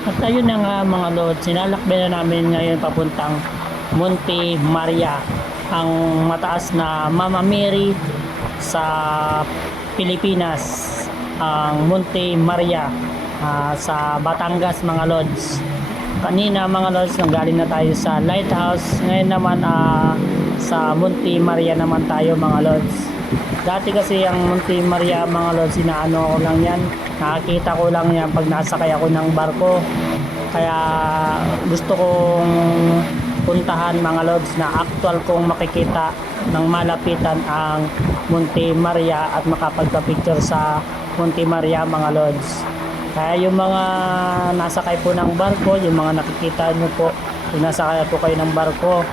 At ayun na nga mga lord, sinalakbay na namin ngayon papuntang Monte Maria, ang mataas na Mama Mary sa Pilipinas, ang Monte Maria sa Batangas mga lords. Kanina mga lords, nanggaling na tayo sa Lighthouse, ngayon naman sa Monte Maria naman tayo mga lords. Dati kasi ang Monte Maria mga lords, sinaano ko lang yan, nakakita ko lang yan pag nasakay ako ng barko, kaya gusto kong puntahan mga lords na actual kong makikita ng malapitan ang Monte Maria at makapagpa-picture sa Monte Maria mga lords. Kaya yung mga nasakay po ng barko, yung mga nakikita nyo po, yung nasakay po kayo ng barko,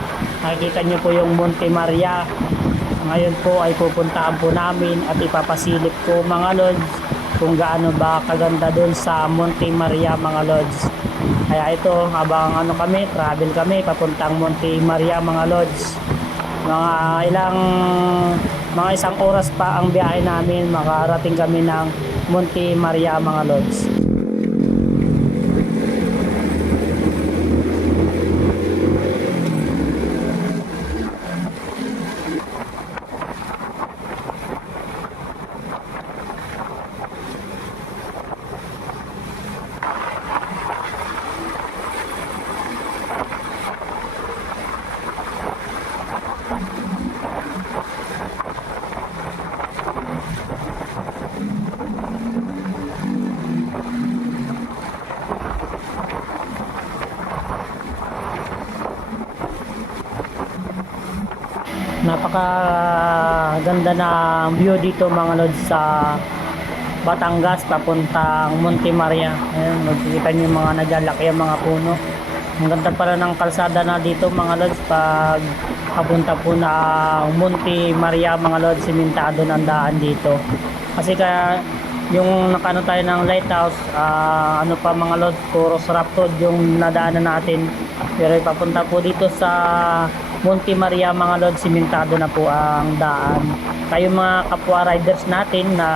nakikita nyo po yung Monte Maria. Ngayon po ay pupuntahan po namin at ipapasilip ko mga lords kung gaano ba kaganda doon sa Monte Maria mga lords. Kaya ito, habang travel kami papuntang Monte Maria mga lords. Mga isang oras pa ang biyahe namin, makarating kami ng Monte Maria mga lords. Napaka ganda na view dito mga lords sa Batangas papuntang Monte Maria. Ayun, makikita niyo yung mga naglalaki yung mga puno. Ang ganda pala ng kalsada na dito mga lords pag papunta po na Monte Maria mga lords, simentado ng daan dito. Kasi kaya yung nakano tayo ng lighthouse, ano pa mga lords, puro rough road yung nadaanan natin. Pero papunta po dito sa Monte Maria mga lords, simentado na po ang daan. Kayo mga kapwa riders natin na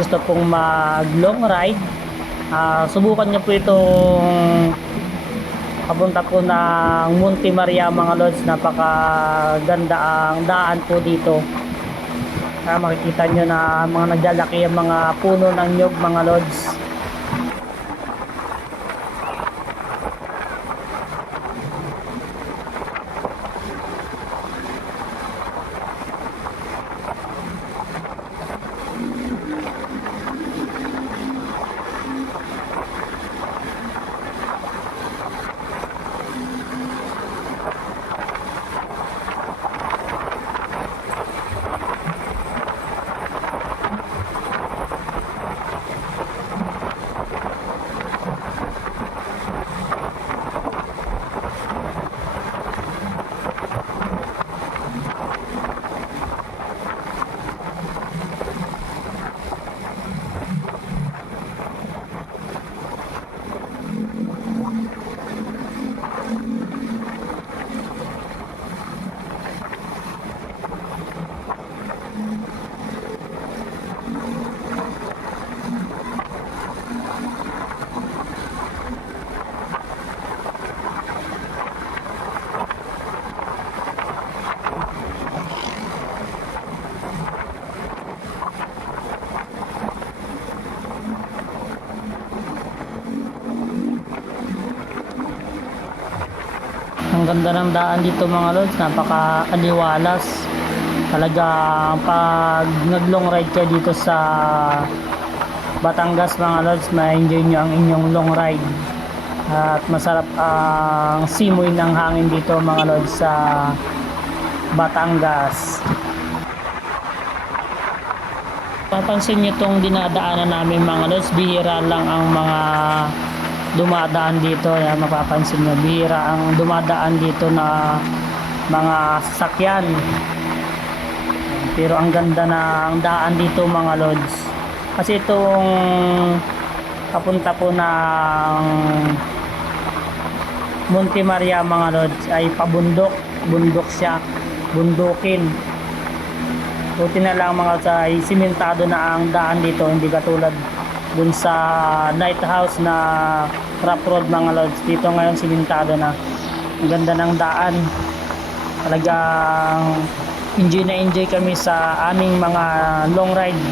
gusto pong mag long ride, subukan nyo po itong papunta po ng Monte Maria mga lords. Napakaganda ang daan po dito. Makikita nyo na mga naglalaki ang mga puno ng nyug mga lords. Ang ganda ng daan dito mga lords, napaka-aliwalas. Talagang pag nag-long ride kayo dito sa Batangas mga lords, ma-enjoy nyo ang inyong long ride. At masarap ang simoy ng hangin dito mga lords sa Batangas. Papansin nyo itong dinadaanan namin mga lords, bihira lang ang mga dumadaan dito. Yan, mapapansin nyo, bihira ang dumadaan dito na mga sasakyan. Pero ang ganda ng daan dito mga lords. Kasi itong papunta po ng Monte Maria mga lords ay pabundok. Bundok siya. Bundukin. Buti na lang mga lords ay simentado na ang daan dito. Hindi katulad dun sa lighthouse na rough road mga lods. Dito ngayon simentado na. Ang ganda ng daan. Talagang enjoy na enjoy kami sa aming mga long ride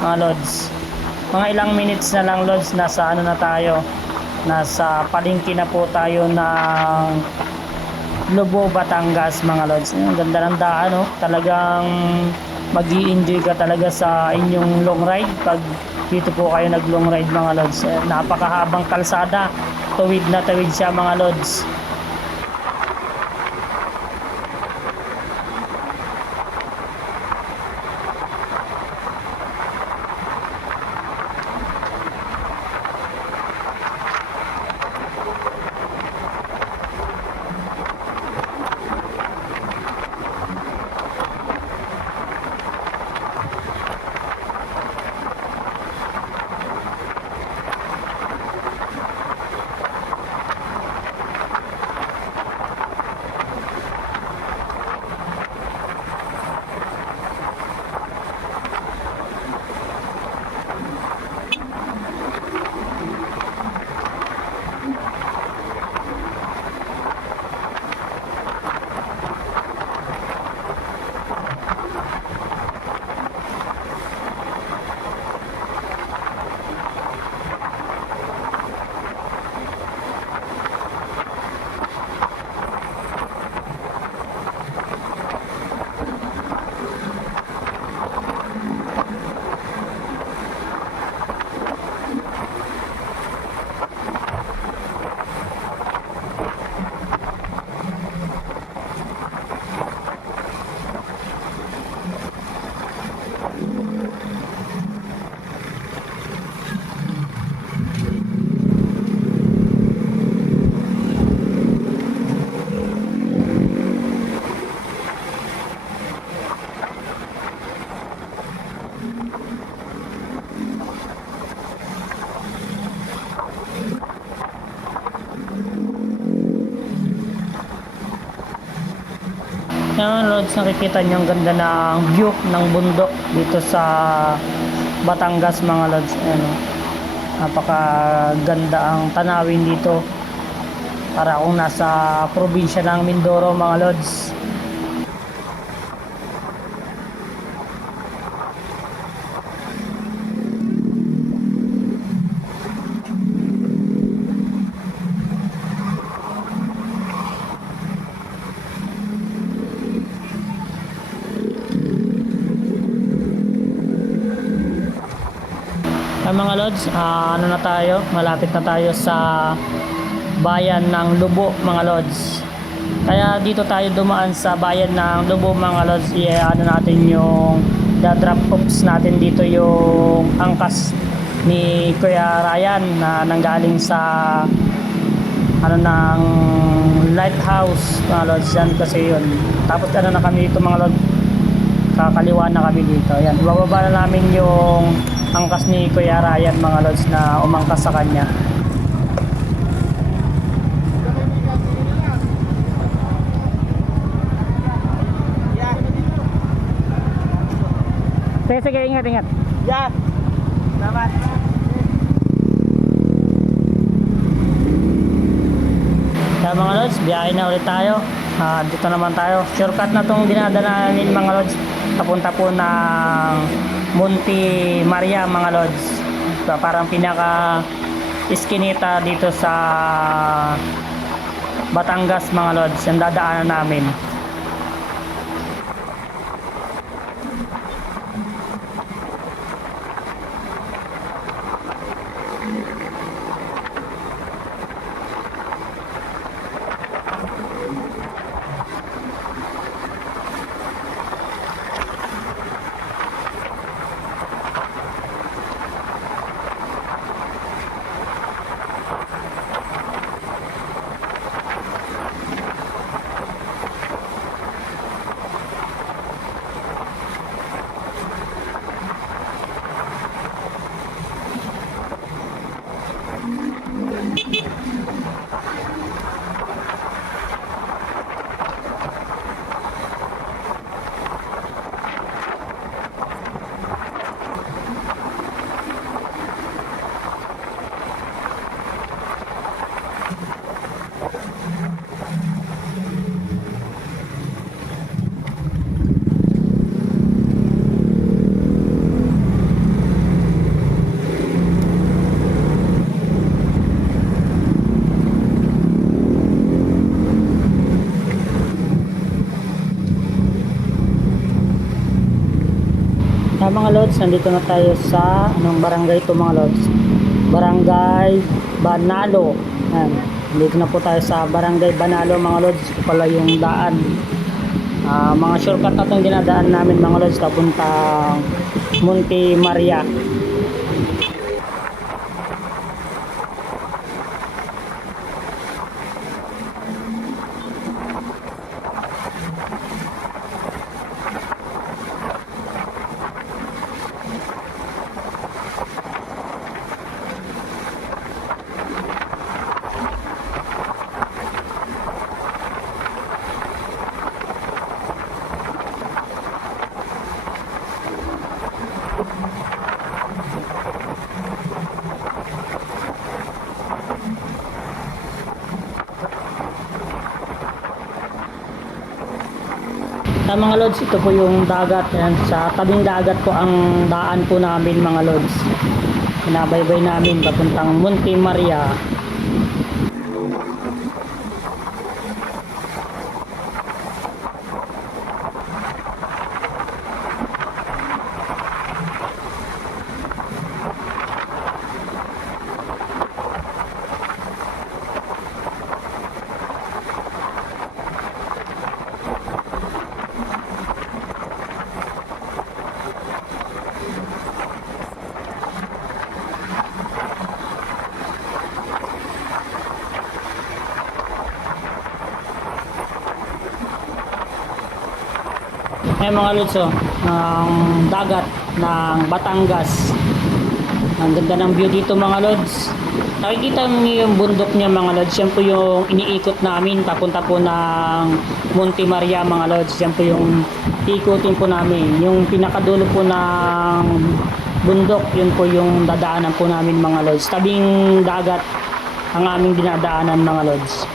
mga lods. Mga ilang minutes na lang lods, nasa ano na tayo, nasa palengke na po tayo ng Lobo, Batangas mga lods. Ang ganda ng daan, oh. Talagang mag-i-enjoy ka talaga sa inyong long ride pag dito po kayo nag long ride mga lods. Napakahabang kalsada, tuwid na tuwid siya mga lods. Yan lods, nakikita nyo ang ganda ng view ng bundok dito sa Batangas mga lods. Ayan, oh. Napakaganda ang tanawin dito, para akong nasa probinsya ng Mindoro mga lods. Mga lods, ano na tayo, malapit na tayo sa bayan ng Lobo mga lods. Kaya dito tayo dumaan sa bayan ng Lobo mga lods. Ano natin yung drop offs natin dito, yung angkas ni Kuya Ryan na nanggaling sa ano ng lighthouse mga lods. Yan kasi yun. Tapos ano na kami dito mga lods, kakaliwa na kami dito. Yan, ibababa na namin yung angkas ni Kuya Ryan mga lods na umangkas sa kanya. Sige, ingat. Yeah. Salamat. Kaya mga lods, biyahe na ulit tayo. Dito naman tayo. Shortcut na itong dinadaanin mga lods. Papunta po ng Monte Maria mga lods. So, parang pinaka iskinita dito sa Batangas mga lods. Yung dadaanan namin. mga lods, nandito na tayo sa anong barangay ito mga lods? Barangay Banalo. Yan. Nandito na po tayo sa Barangay Banalo mga lods. Ito pala yung daan. Mga shortcut na itong dinadaan namin mga lods papuntang Monte Maria. Mga lods, ito po yung dagat. Yan, sa tabing dagat po ang daan po namin mga lods. Pinabaybay namin papuntang Monte Maria. Ay mga lods, ang dagat ng Batangas. Ang ganda ng view dito mga lods. Nakikita niyo yung bundok niya mga lods. Yan po yung iniikot namin papunta po ng Monte Maria mga lods. Yan po yung ikutin po namin. Yung pinakadulo po ng bundok, yun po yung dadaanan po namin mga lods. Tabing dagat ang aming dinadaanan mga lods.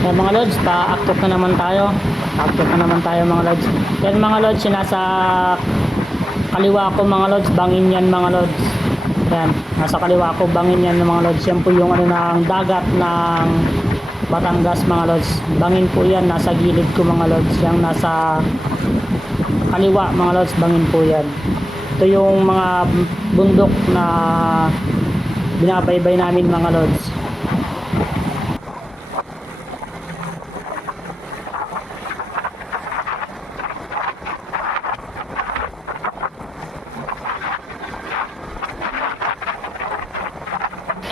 Yan mga lods, pa-aktok na naman tayo. Pa-aktok na naman tayo mga lods. Yan mga lods, yung nasa kaliwa ko mga lods, bangin yan mga lods. Yan, nasa kaliwa ko, bangin yan mga lods. Yan po yung ano ng dagat ng Batangas mga lods. Bangin po yan, nasa gilid ko mga lods. Yang nasa kaliwa mga lods, bangin po yan. Ito yung mga bundok na binabaybay namin mga lods.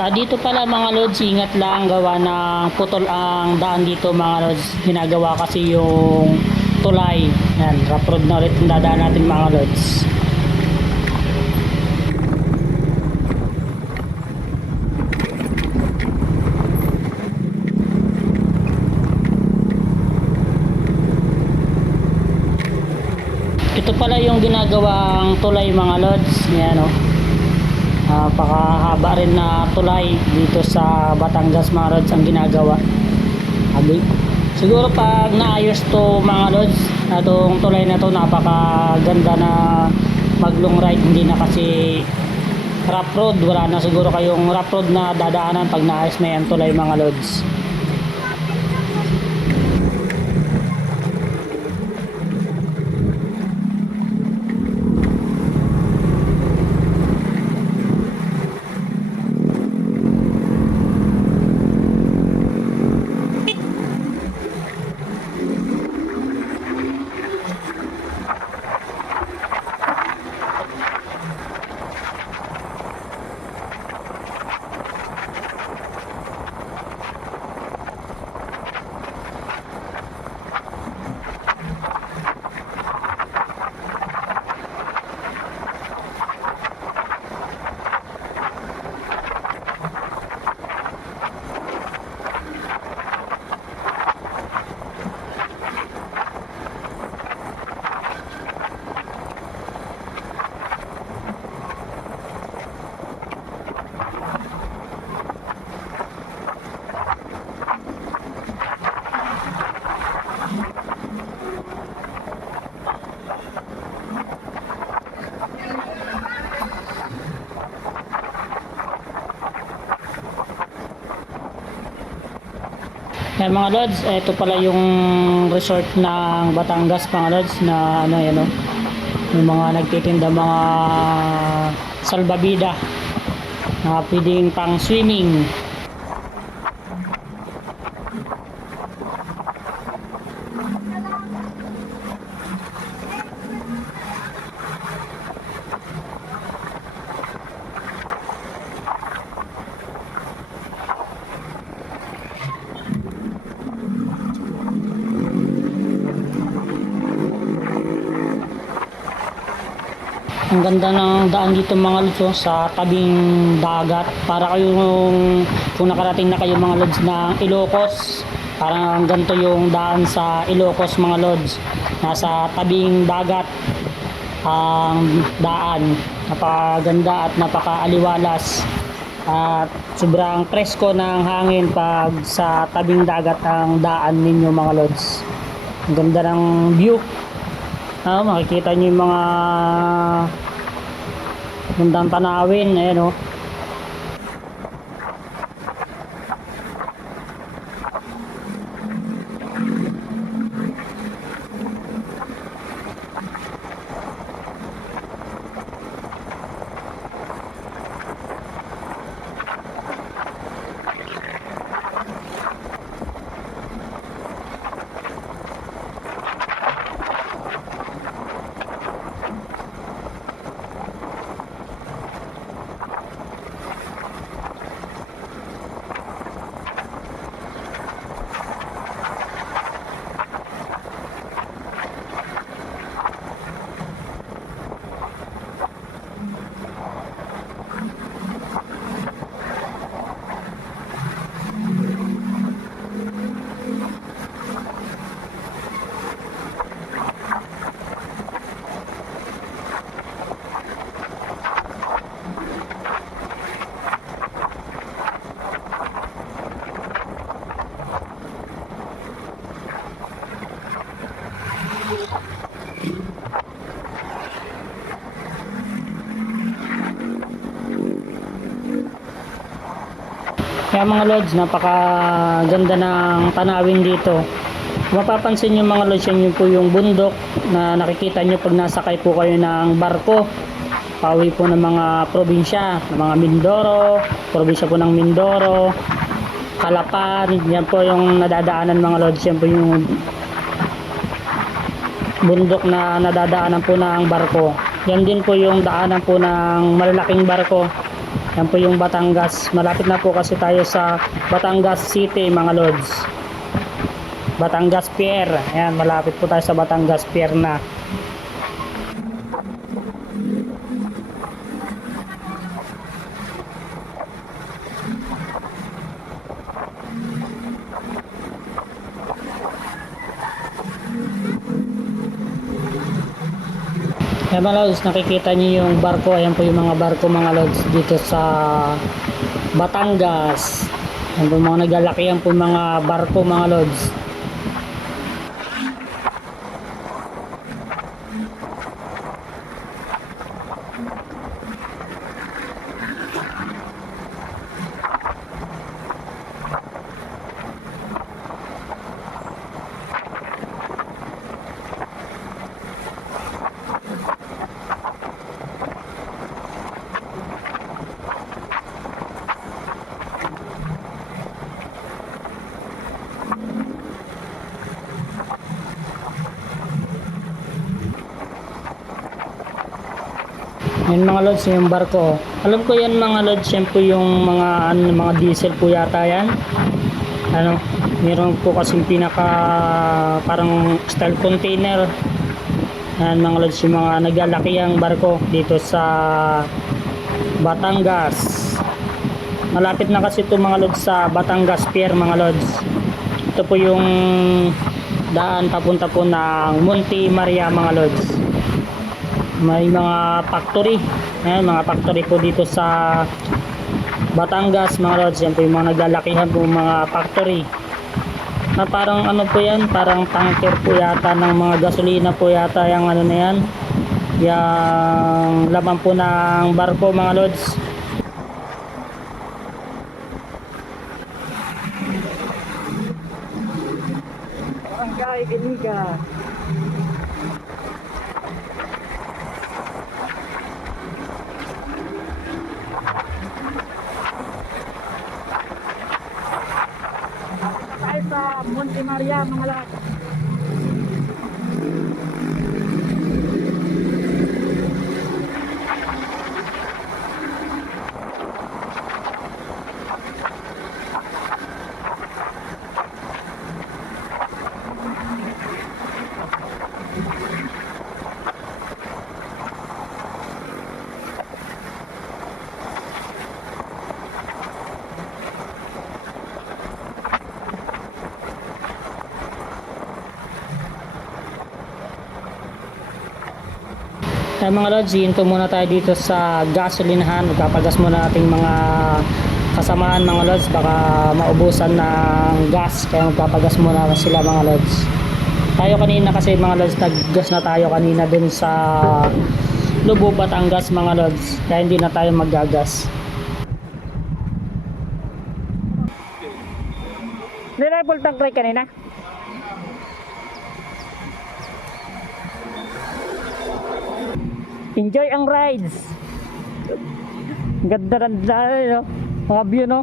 Dito pala mga lods, ingat lang, gawa ng putol ang daan dito mga lods. Ginagawa kasi yung tulay. Yan, rough road na ulit ang dadaan natin mga lods. Ito pala yung ginagawang tulay mga lods. Yan o. Napakahaba rin na tulay dito sa Batangas mga lods ang ginagawa. Abi. Siguro pag naayos to mga lods, itong tulay na to napakaganda na mag long ride, hindi na kasi rough road, wala na siguro kayong rough road na dadaanan pag naayos na yan tulay mga lods. Yan mga lods, ito pala yung resort ng Batangas mga lods na ano yan, oh, yung mga nagtitinda mga salbabida na pwedeng pang swimming. Ang ganda ng daan dito mga lods, oh, sa tabing dagat. Para kayong kung nakarating na kayo mga lods ng Ilocos, parang ganito yung daan sa Ilocos mga lods. Nasa tabing dagat ang daan. Napakaganda at napakaaliwalas. At sobrang presko ng hangin pag sa tabing dagat ang daan ninyo mga lods. Ang ganda ng view. Makikita nyo yung mga gandang tanawin, ayan, oh. Kaya mga lods, napakaganda ng tanawin dito. Mapapansin nyo mga lods, yan po yung bundok na nakikita nyo pag nasakay po kayo ng barko. Pauwi po ng mga probinsya, ng mga Mindoro, probinsya po ng Mindoro, Calapan. Yan po yung nadadaanan mga lods, yan po yung bundok na nadadaanan po ng barko. Yan din po yung daanan po ng malalaking barko. Yan po yung Batangas. Malapit na po kasi tayo sa Batangas City mga lods. Batangas Pier. Ayan, malapit po tayo sa Batangas Pier na. Ayan mga lods, nakikita niyo yung barko. Ayan po yung mga barko mga lods dito sa Batangas. Yan po mga nagalakihan po mga barko mga lods. Yan mga lods, yung barko. Alam ko yan mga lods, yan po yung mga diesel po yata yan. Ano, meron po kasing pinaka parang style container. Yan mga lods, yung mga naglalakihang barko dito sa Batangas. Malapit na kasi ito mga lods sa Batangas Pier mga lods. Ito po yung daan papunta po ng Monte Maria mga lods. May mga factory. Ayan, mga factory po dito sa Batangas mga lods. Yan po yung mga naglalakihan po mga factory. Na parang ano po yan, parang tanker po yata ng mga gasolina po yata yung ano na yan. Yung laman po ng barko mga lods. Barangay Iliga. Tayo sa Monte Maria mga lahat. Kaya mga lods, hinto muna tayo dito sa gasolinahan. Magpapagas muna ating mga kasamahan mga lods. Baka maubusan ng gas. Kaya magpapagas muna sila mga lods. Tayo kanina kasi mga lods, naggas na tayo kanina dun sa Lubo, Batangas mga lods. Kaya hindi na tayo maggagas. Nire-full tank try kanina? Enjoy ang rides. Ganda ng daan, no? Mga view, no?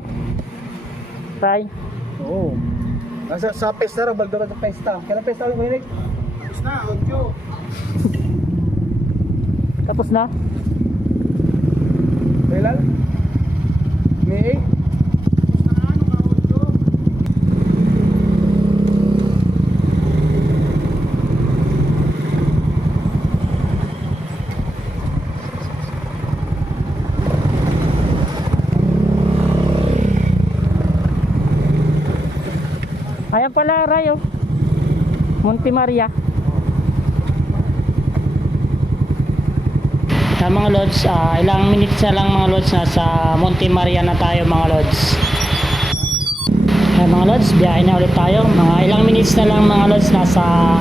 Tay. Oo. Nasa sa pesta raw, bagdara sa pesta. Kailan pesta ulit Rick? Tapos na, 8. Tapos na? Kailan? May 8? Ayan pala, Rayo. Monte Maria. Mga lods, ilang minutes na lang mga lods, nasa Monte Maria na tayo mga lods. Mga lods, biyahe na ulit tayo. Mga ilang minutes na lang mga lods, nasa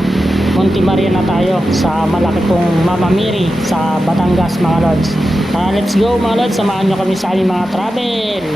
Monte Maria na tayo sa malaki pong Mama Mary sa Batangas mga lods. Let's go mga lods, samahan nyo kami sa aming mga travel.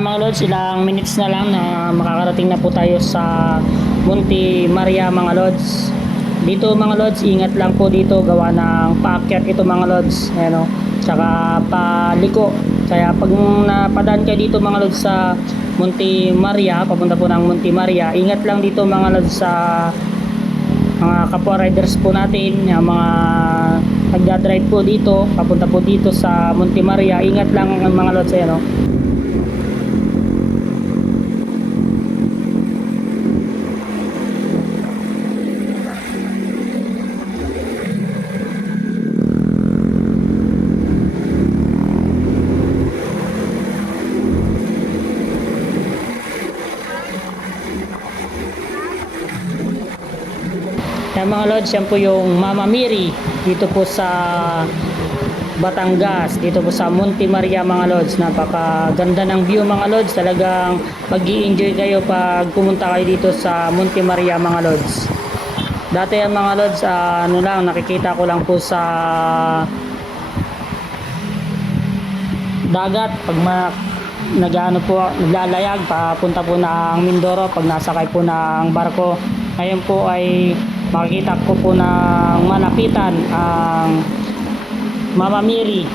Mga lods, ilang minutes na lang na makakarating na po tayo sa Monte Maria mga lods. Dito mga lods, ingat lang po dito, gawa ng paakyat ito mga lods, ayan o, tsaka paliko. Kaya pag napadaan kayo dito mga lods sa Monte Maria, papunta po ng Monte Maria, ingat lang dito mga lods sa mga kapwa riders po natin, yung mga nagdadrive po dito, papunta po dito sa Monte Maria, ingat lang mga lods, ayan o. Yan mga lods, yan po yung Mama Mary dito po sa Batangas, dito po sa Monte Maria mga lods. Napakaganda ng view mga lods, talagang mag-i-enjoy kayo pag pumunta kayo dito sa Monte Maria mga lods. Dati yan mga lods, ano lang, nakikita ko lang po sa dagat pag nagano po, naglalayag papunta po ng Mindoro pag nasakay po ng barko. Ngayon po ay makikita ko po ng malapitan ang Mama Mary.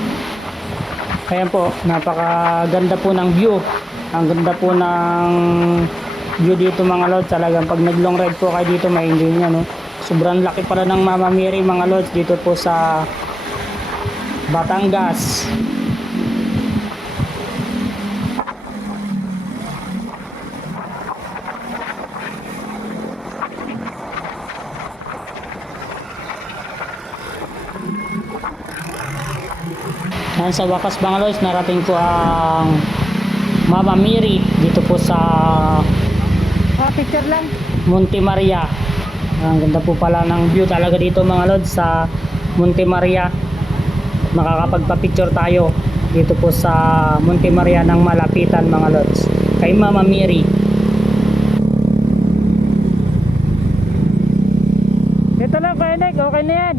Ayan po, napakaganda po ng view. Ang ganda po ng view dito mga lods. Talagang pag nag long ride po kayo dito, may enjoy nyo, no? Sobrang laki pala ng Mama Mary mga lods dito po sa Batangas. Yan, sa wakas mga lods, narating ko ang Mama Mary dito po sa Picture lang. Monte Maria. Ang ganda po pala ng view talaga dito mga lods sa Monte Maria. Makakapagpa-picture tayo dito po sa Monte Maria ng malapitan mga lods kay Mama Mary. Ito lang, Kainek. Okay na yan.